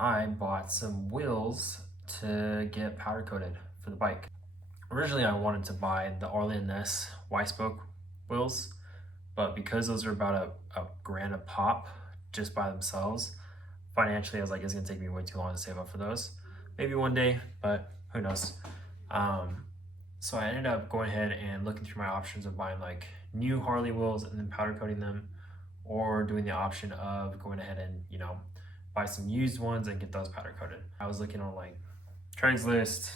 I bought some wheels to get powder coated for the bike. Originally, I wanted to buy the Arlen Ness Y-spoke wheels, but because those are about a grand a pop just by themselves, financially, I was like, it's gonna take me way too long to save up for those. Maybe one day, but who knows. So I ended up going ahead and looking through my options of buying like new Harley wheels and then powder coating them, or doing the option of going ahead and, buy some used ones and get those powder coated. I was looking on like Craigslist,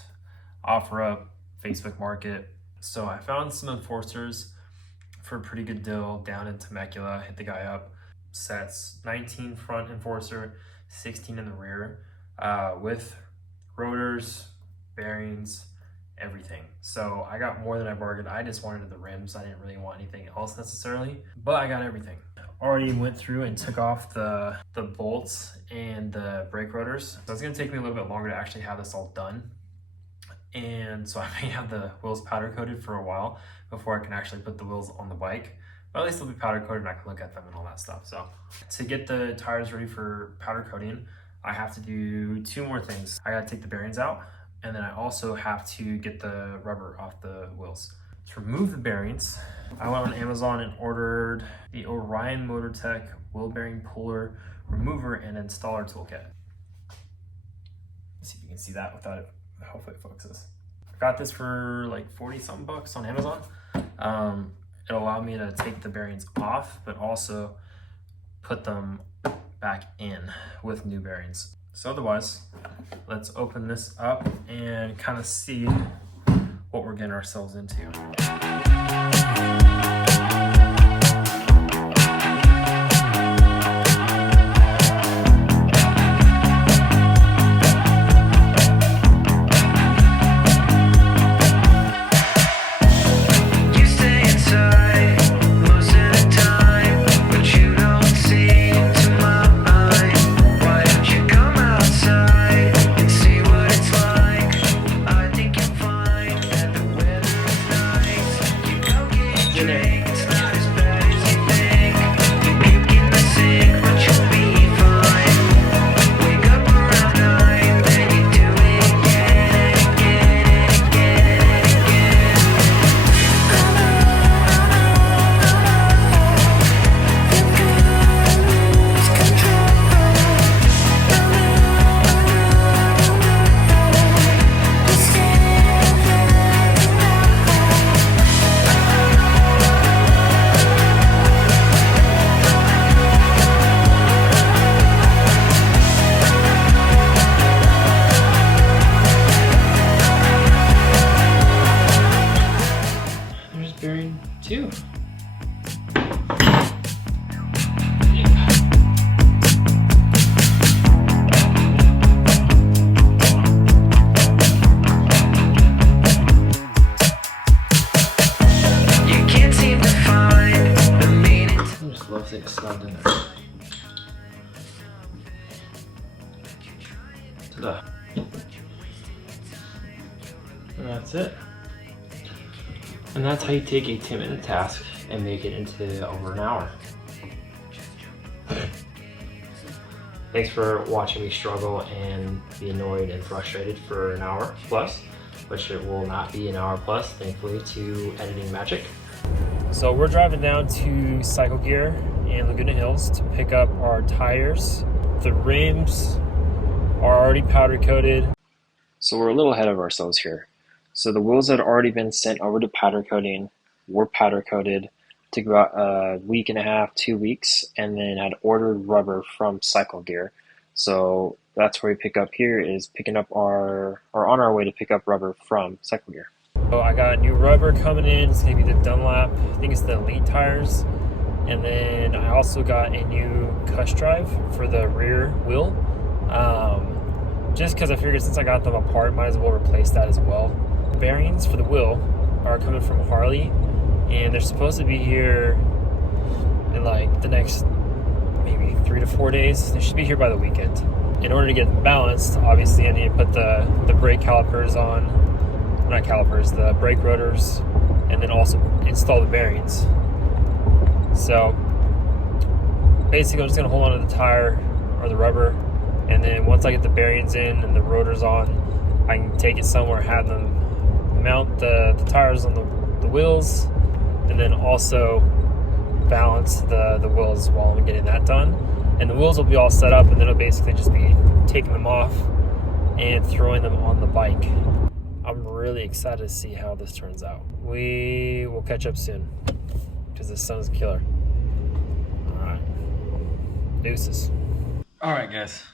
OfferUp, Facebook Market. So I found some Enforcers for a pretty good deal down in Temecula. Hit the guy up. Sets 19 front Enforcer, 16 in the rear, with rotors, bearings, everything. So I got more than I bargained. I just wanted the rims. I didn't really want anything else necessarily, but I got everything. Already went through and took off the bolts and the brake rotors. So it's gonna take me a little bit longer to actually have this all done. And so I may have the wheels powder coated for a while before I can actually put the wheels on the bike. But at least they'll be powder coated and I can look at them and all that stuff. So to get the tires ready for powder coating, I have to do two more things. I gotta take the bearings out, and then I also have to get the rubber off the wheels. To remove the bearings, I went on Amazon and ordered the Orion Motortech wheel bearing puller remover and installer toolkit. Let's see if you can see that without it. Hopefully it focuses. I got this for like 40 something bucks on Amazon. It allowed me to take the bearings off, but also put them back in with new bearings. So otherwise, let's open this up and kind of see what we're getting ourselves into. Bearing 2. You can't seem to find the meaning. I just love that it's slugged in there. Ta-da. And that's it. And that's how you take a 10-minute task and make it into over an hour. Thanks for watching me struggle and be annoyed and frustrated for an hour plus, which it will not be an hour plus, thankfully, to editing magic. So we're driving down to Cycle Gear in Laguna Hills to pick up our tires. The rims are already powder coated. So we're a little ahead of ourselves here. So the wheels had already been sent over to powder coating, were powder coated, took about a week and a half, 2 weeks, and then had ordered rubber from Cycle Gear. So that's where we pick up here, is picking up on our way to pick up rubber from Cycle Gear. So I got new rubber coming in. It's gonna be the Dunlop, I think it's the Elite tires. And then I also got a new cuss drive for the rear wheel. Just because I figured since I got them apart, might as well replace that as well. Bearings for the wheel are coming from Harley, and they're supposed to be here in like the next maybe 3 to 4 days. They should be here by the weekend. In order to get them balanced, obviously I need to put the brake calipers on, not calipers, the brake rotors, and then also install the bearings. So basically I'm just gonna hold on to the tire or the rubber, and then once once I get the bearings in and the rotors on, I can take it somewhere, have them mount the tires on the wheels, and then also balance the wheels while I'm getting that done. And the wheels will be all set up, and then it'll basically just be taking them off and throwing them on the bike. I'm really excited to see how this turns out. We will catch up soon because the sun's killer. All right, deuces. All right, guys.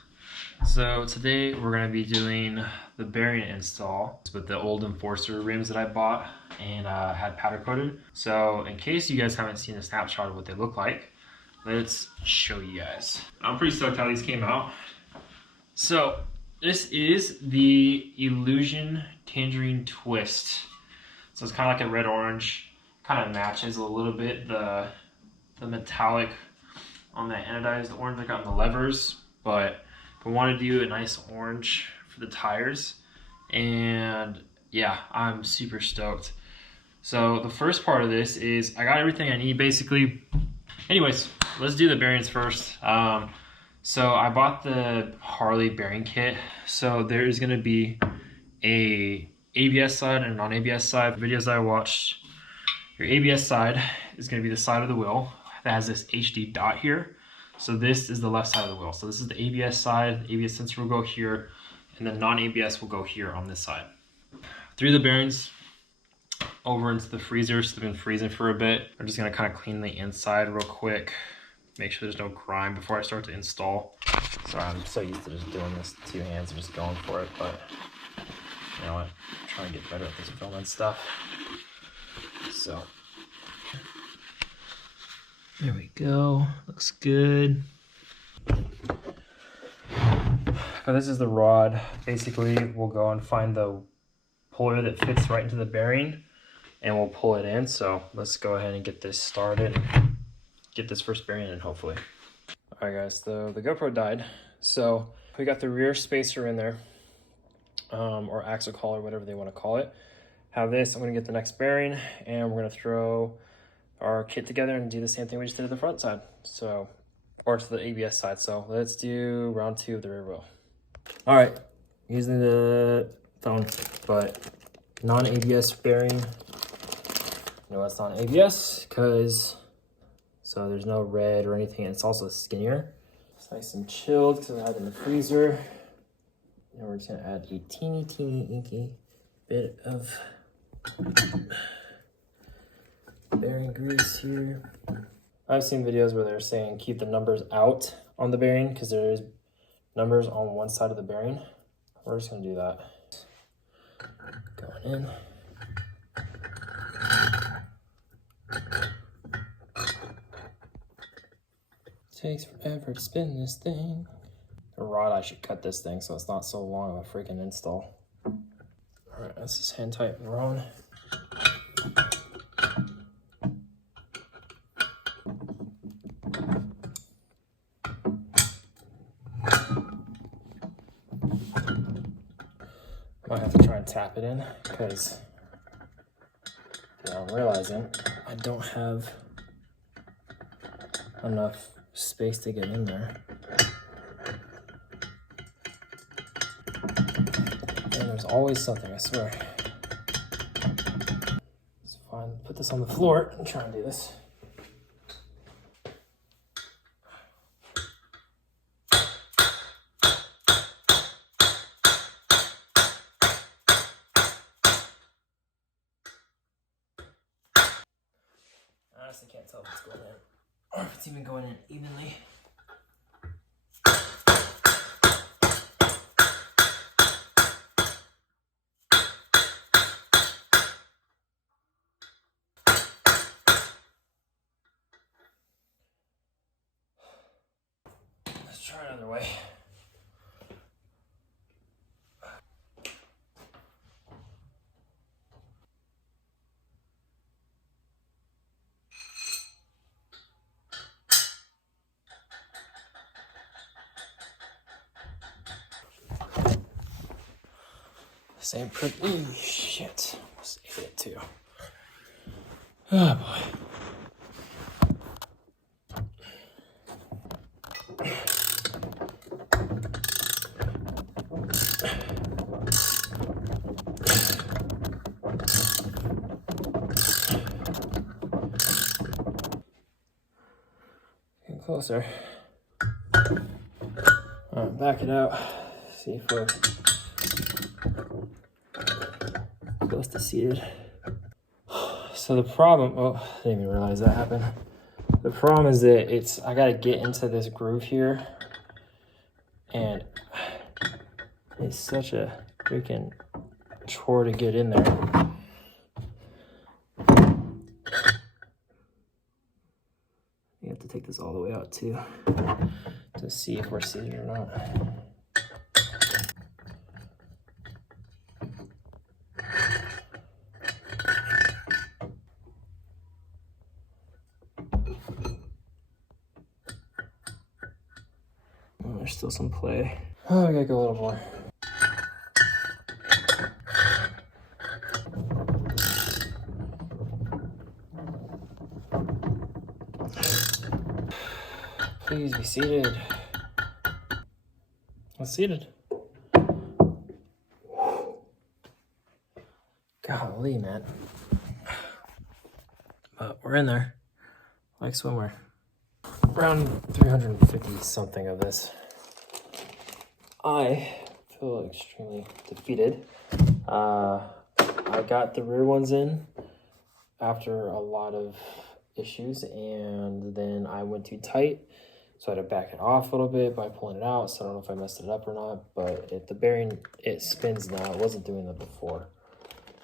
So today we're gonna be doing the bearing install with the old Enforcer rims that I bought and had powder coated. So in case you guys haven't seen a snapshot of what they look like, let's show you guys. I'm pretty stoked how these came out. So this is the Illusion Tangerine Twist. So it's kind of like a red-orange, kind of matches a little bit the metallic on the anodized orange I got on the levers, but I want to do a nice orange for the tires. And yeah, I'm super stoked. So the first part of this is I got everything I need basically. Anyways, let's do the bearings first. So I bought the Harley bearing kit. So there is going to be a ABS side and a non-ABS side. The videos I watched, your ABS side is going to be the side of the wheel that has this HD dot here. So this is the left side of the wheel. So this is the ABS side. The ABS sensor will go here, and the non-ABS will go here on this side. Threw the bearings over into the freezer, so they've been freezing for a bit. I'm just gonna kind of clean the inside real quick, make sure there's no grime before I start to install. Sorry, I'm so used to just doing this with 2 hands and just going for it, but you know what? I'm trying to get better at this filming stuff. So there we go. Looks good. So this is the rod. Basically, we'll go and find the puller that fits right into the bearing, and we'll pull it in. So let's go ahead and get this started. Get this first bearing in, hopefully. All right, guys. The GoPro died, so we got the rear spacer in there, or axle collar, whatever they want to call it. Have this. I'm gonna get the next bearing, and we're gonna throw our kit together and do the same thing we just did to the front side, so, or to the ABS side. So let's do round 2 of the rear wheel. All right, using the phone, but non-ABS bearing. No, it's not ABS because so there's no red or anything. It's also skinnier. It's nice and chilled because I had it in the freezer. And we're just gonna add a teeny inky bit of bearing grease here. I've seen videos where they're saying keep the numbers out on the bearing because there's numbers on one side of the bearing. We're just gonna do that. Going in. Takes forever to spin this thing. The rod, I should cut this thing so it's not so long of a freaking install. All right, let's just hand tighten the rod. Might have to try and tap it in because I'm realizing I don't have enough space to get in there. And there's always something, I swear. It's fine. Put this on the floor and try and do this. I honestly can't tell if it's going in or if it's even going in evenly. Let's try another way. Same prick. Ooh, shit. Almost ate it too. Oh boy. closer. All right, back it out. See if we're close to seated. So the problem, oh, I didn't even realize that happened. The problem is that I gotta get into this groove here, and it's such a freaking chore to get in there. You have to take this all the way out too, to see if we're seated or not. Oh, there's still some play. Oh, I gotta go a little more. Please be seated. I'm seated. Golly, man. But we're in there, like swimwear. Around 350 something of this. I feel extremely defeated. I got the rear ones in after a lot of issues, and then I went too tight, so I had to back it off a little bit by pulling it out. So I don't know if I messed it up or not, but the bearing, it spins now. It wasn't doing that before,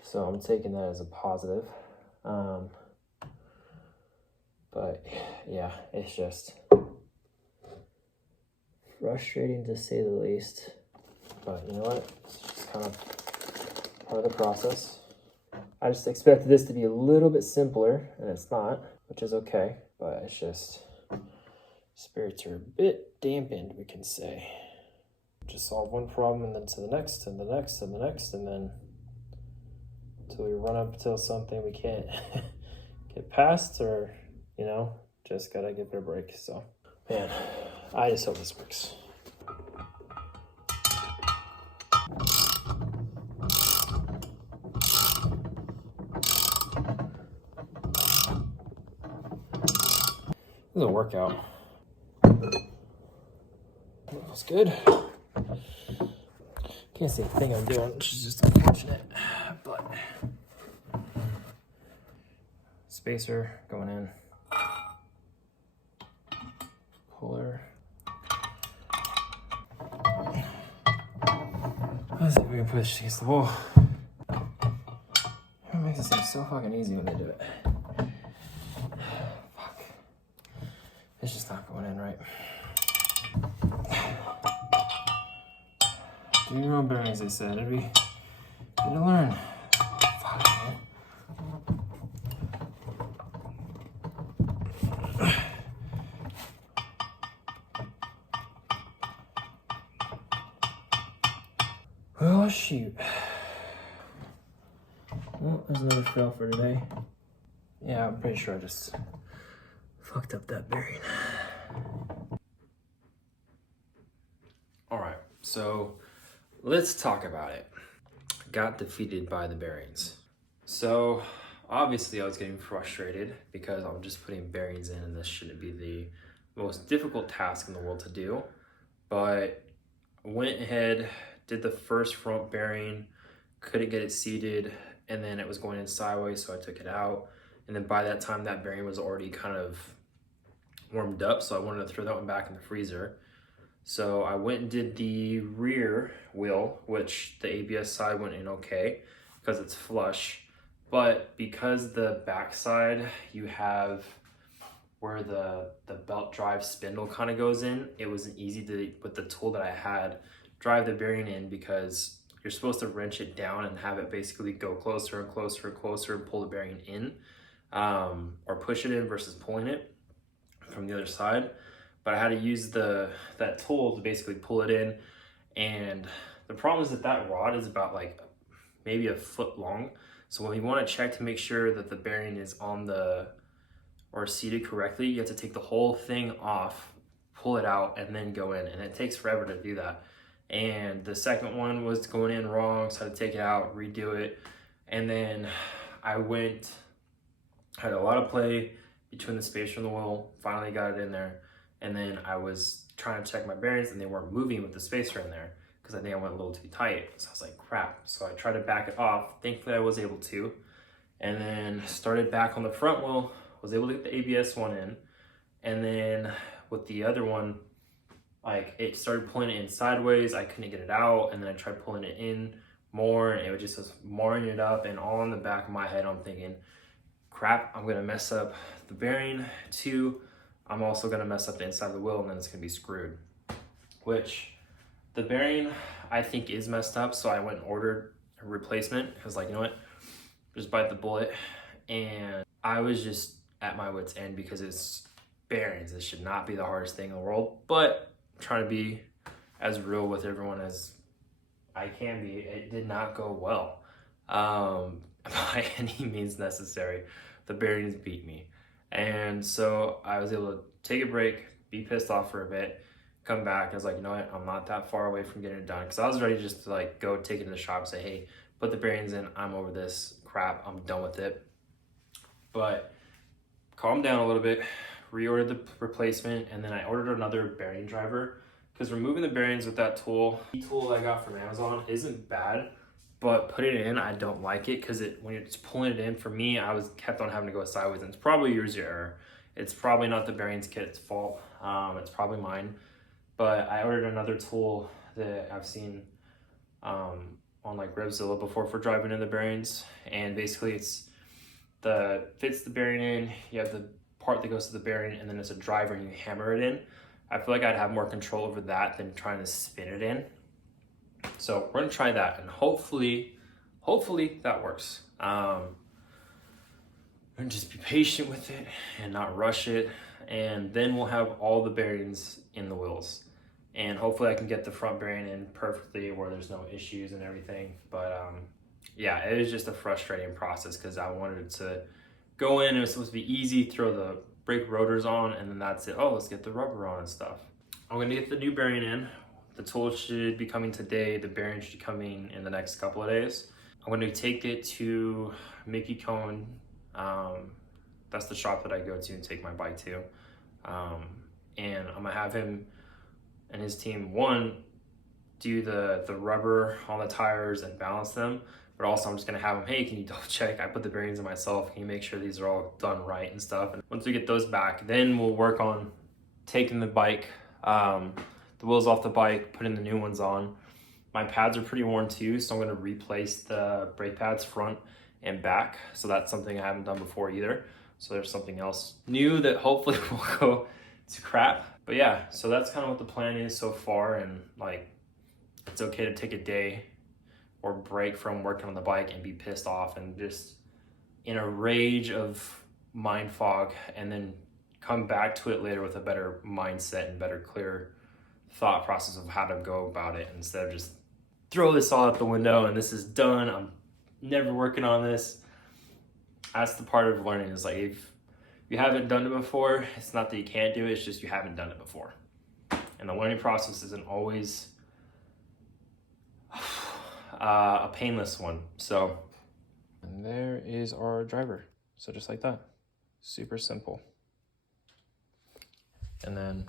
so I'm taking that as a positive. But yeah, it's just frustrating to say the least. But you know what? It's just kind of part of the process. I just expected this to be a little bit simpler, and it's not, which is okay. But it's just, spirits are a bit dampened, we can say. Just solve one problem and then to the next and the next and the next, and then until we run up to something we can't get past, or you know, just gotta give it a break. So, man, I just hope this works. This is a workout. Feels good. Can't see a thing I'm doing, which is just unfortunate. But spacer going in. Puller. Let's see if we can push against the wall. It makes it seem so fucking easy when they do it. Fuck. It's just not going in right. Do your own bearings, they said. It'd be good to learn. Fuck, man. Oh, shoot. Well, there's another fail for today. Yeah, I'm pretty sure I just fucked up that bearing. All right, so let's talk about it. Got defeated by the bearings. So obviously I was getting frustrated because I'm just putting bearings in, and this shouldn't be the most difficult task in the world to do. But went ahead, did the first front bearing, couldn't get it seated, and then it was going in sideways, so I took it out. And then by that time, that bearing was already kind of warmed up, so I wanted to throw that one back in the freezer. So I went and did the rear wheel, which the ABS side went in okay because it's flush. But because the back side, you have where the belt drive spindle kind of goes in, it wasn't easy to, with the tool that I had, drive the bearing in, because you're supposed to wrench it down and have it basically go closer and closer and closer and pull the bearing in, or push it in versus pulling it from the other side. But I had to use that tool to basically pull it in. And the problem is that rod is about like maybe a foot long. So when you want to check to make sure that the bearing is on or seated correctly, you have to take the whole thing off, pull it out, and then go in. And it takes forever to do that. And the second one was going in wrong, so I had to take it out, redo it. And then I had a lot of play between the spacer and the wheel, finally got it in there. And then I was trying to check my bearings and they weren't moving with the spacer in there because I think I went a little too tight. So I was like, crap. So I tried to back it off. Thankfully I was able to. And then started back on the front wheel, was able to get the ABS one in. And then with the other one, like it started pulling it in sideways. I couldn't get it out. And then I tried pulling it in more and it was just marring it up. And all in the back of my head, I'm thinking, crap, I'm gonna mess up the bearing. 2, I'm also gonna mess up the inside of the wheel and then it's gonna be screwed. Which the bearing I think is messed up. So I went and ordered a replacement. I was like, you know what, just bite the bullet. And I was just at my wit's end because it's bearings. It should not be the hardest thing in the world, but I'm trying to be as real with everyone as I can be. It did not go well by any means necessary. The bearings beat me. And so I was able to take a break, be pissed off for a bit, come back. I was like, you know what, I'm not that far away from getting it done. Because I was ready just to like go take it to the shop and say, hey, put the bearings in, I'm over this crap, I'm done with it. But calmed down a little bit, reordered the replacement, and then I ordered another bearing driver because removing the bearings with that tool, the tool I got from Amazon, isn't bad, but putting it in, I don't like it because when you're just pulling it in, for me, I was kept on having to go sideways, and it's probably your error. It's probably not the bearings kit's fault. It's probably mine. But I ordered another tool that I've seen on like Revzilla before for driving in the bearings, and basically it's fits the bearing in. You have the part that goes to the bearing, and then it's a driver and you hammer it in. I feel like I'd have more control over that than trying to spin it in. So we're gonna try that, and hopefully that works. And just be patient with it and not rush it, and then we'll have all the bearings in the wheels. And hopefully I can get the front bearing in perfectly where there's no issues and everything. But yeah, it was just a frustrating process because I wanted to go in, it was supposed to be easy, throw the brake rotors on, and then that's it. Oh, let's get the rubber on and stuff. I'm gonna get the new bearing in. The tool should be coming today. The bearing should be coming in the next couple of days. I'm gonna take it to Mickey Cohen. That's the shop that I go to and take my bike to. And I'm gonna have him and his team, one, do the rubber on the tires and balance them, but also I'm just gonna have them, hey, can you double check? I put the bearings in myself. Can you make sure these are all done right and stuff? And once we get those back, then we'll work on taking the bike, the wheels off the bike, putting the new ones on. My pads are pretty worn too, so I'm gonna replace the brake pads front and back. So that's something I haven't done before either. So there's something else new that hopefully will go to crap. But yeah, so that's kind of what the plan is so far. And like, it's okay to take a day or break from working on the bike and be pissed off and just in a rage of mind fog, and then come back to it later with a better mindset and better, clear thought process of how to go about it, instead of just throw this all out the window and this is done, I'm never working on this. That's the part of learning, is like, if you haven't done it before, it's not that you can't do it, it's just you haven't done it before. And the learning process isn't always a painless one. So, and there is our driver. So just like that, super simple. And then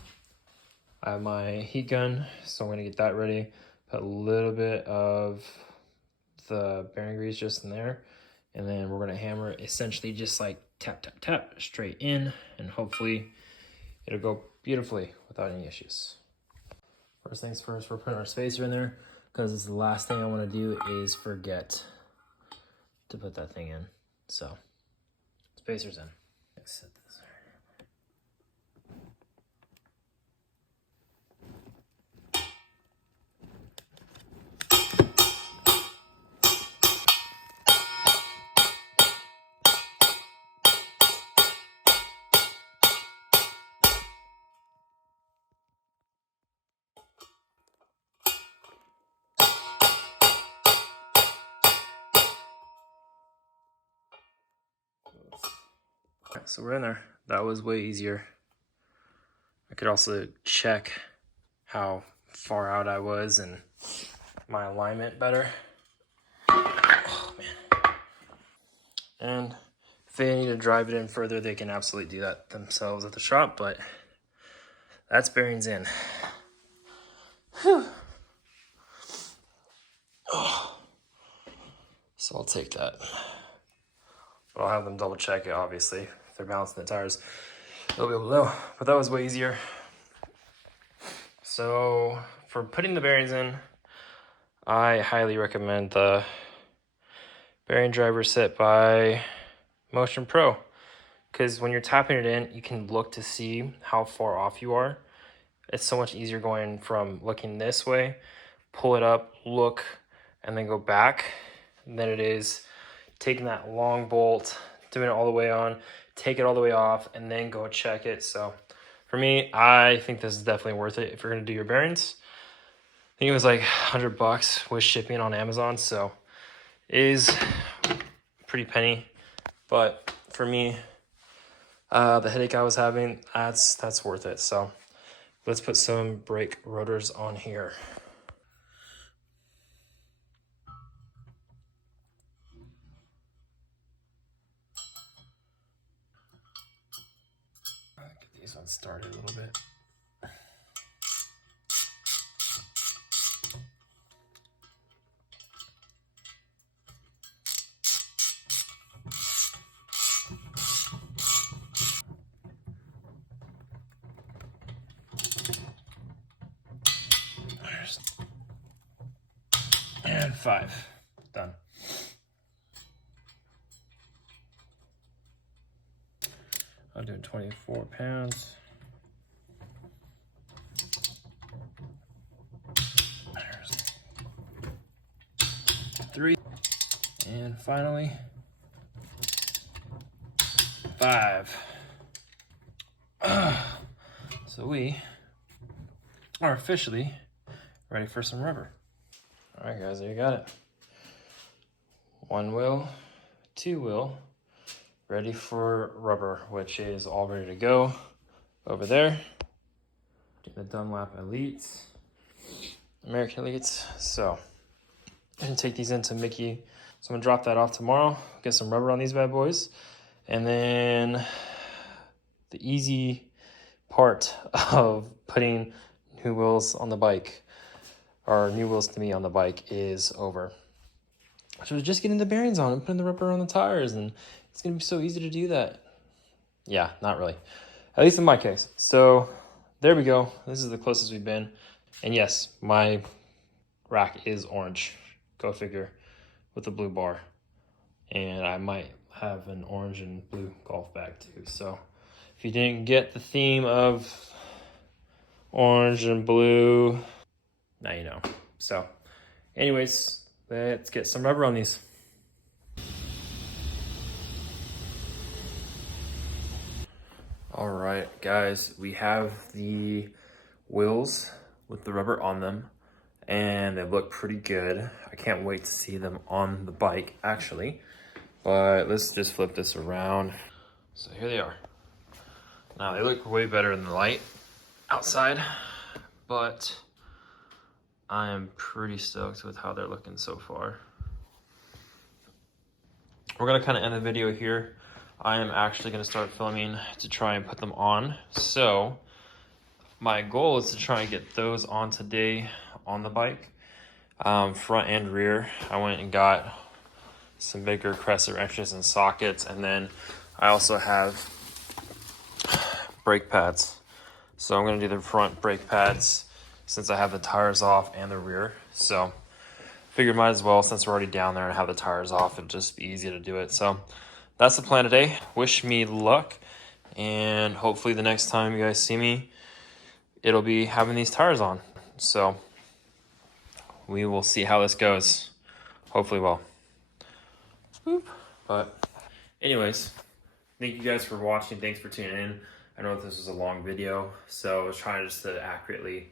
I have my heat gun, so I'm gonna get that ready. Put a little bit of the bearing grease just in there, and then we're gonna hammer it, essentially just like tap, tap, tap, straight in, and hopefully it'll go beautifully without any issues. First things first, we're putting our spacer in there, because the last thing I wanna do is forget to put that thing in. So, spacer's in. Set this. So we're in there. That was way easier. I could also check how far out I was and my alignment better. Oh man. And if they need to drive it in further, they can absolutely do that themselves at the shop, but that's bearings in. Whew. Oh. So I'll take that. But I'll have them double check it, obviously. If they're balancing the tires, they'll be able to know. But that was way easier. So for putting the bearings in, I highly recommend the bearing driver set by Motion Pro. Because when you're tapping it in, you can look to see how far off you are. It's so much easier going from looking this way, pull it up, look, and then go back than it is taking that long bolt, doing it all the way on, take it all the way off, and then go check it. So for me, I think this is definitely worth it if you're gonna do your bearings. I think it was like $100 with shipping on Amazon, so it is pretty penny. But for me, the headache I was having, that's worth it. So let's put some brake rotors on here. Get these ones started a little bit. And 5. Done. I'm doing 24 pounds. There's 3. And finally, 5. So we are officially ready for some rubber. All right, guys, there you got it. 1 wheel, 2 wheel, ready for rubber, which is all ready to go over there. The Dunlop Elites, American Elites. So I'm gonna take these into Mickey. So I'm gonna drop that off tomorrow, get some rubber on these bad boys. And then the easy part of putting new wheels on the bike, or new wheels to me on the bike, is over. So just getting the bearings on and putting the rubber on the tires, and it's gonna be so easy to do that. Yeah, not really. At least in my case. So there we go. This is the closest we've been. And yes, my rack is orange. Go figure, with the blue bar. And I might have an orange and blue golf bag too. So if you didn't get the theme of orange and blue, now you know. So anyways, let's get some rubber on these. All right, guys, we have the wheels with the rubber on them, and they look pretty good. I can't wait to see them on the bike, actually. But let's just flip this around. So here they are. Now, they look way better in the light outside, but I am pretty stoked with how they're looking so far. We're gonna kind of end the video here. I am actually gonna start filming to try and put them on. So my goal is to try and get those on today on the bike, front and rear. I went and got some bigger crescent wrenches and sockets, and then I also have brake pads. So I'm gonna do the front brake pads since I have the tires off and the rear. So figured might as well, since we're already down there and have the tires off, it'll just be easy to do it. So that's the plan today. Wish me luck, and hopefully the next time you guys see me, it'll be having these tires on. So we will see how this goes. Hopefully well. But anyways, thank you guys for watching. Thanks for tuning in. I know this was a long video, so I was trying just to accurately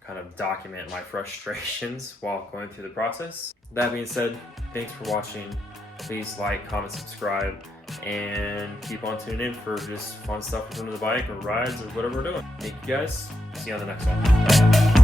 kind of document my frustrations while going through the process. That being said, thanks for watching. Please like, comment, subscribe, and keep on tuning in for just fun stuff with the bike or rides or whatever we're doing. Thank you guys. See you on the next one. Bye.